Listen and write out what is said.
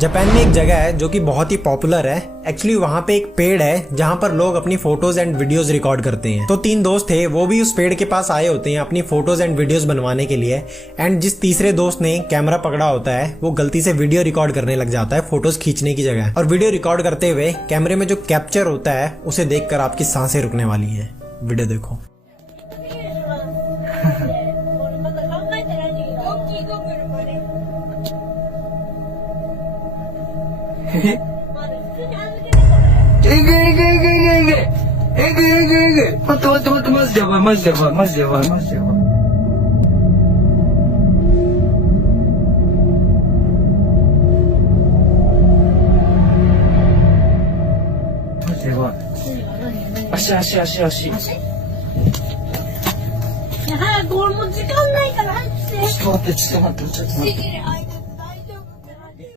जापान में एक जगह है जो कि बहुत ही पॉपुलर है। एक्चुअली वहाँ पे एक पेड़ है जहाँ पर लोग अपनी फोटोज एंड वीडियोस रिकॉर्ड करते हैं। तो 3 दोस्त थे, वो भी उस पेड़ के पास आए होते हैं अपनी फोटोज एंड वीडियोस बनवाने के लिए। एंड जिस तीसरे दोस्त ने कैमरा पकड़ा होता है वो गलती से वीडियो रिकॉर्ड करने लग जाता है फोटोज खींचने की जगह। और वीडियो रिकॉर्ड करते हुए कैमरे में जो कैप्चर होता है उसे देखकर आपकी सांसें रुकने वाली है। वीडियो देखो।待って、マジでやばい。マジでやばい。マジでやばい。マジでやばい。足。早く、俺もう時間ないから早くして。ちょっと待って。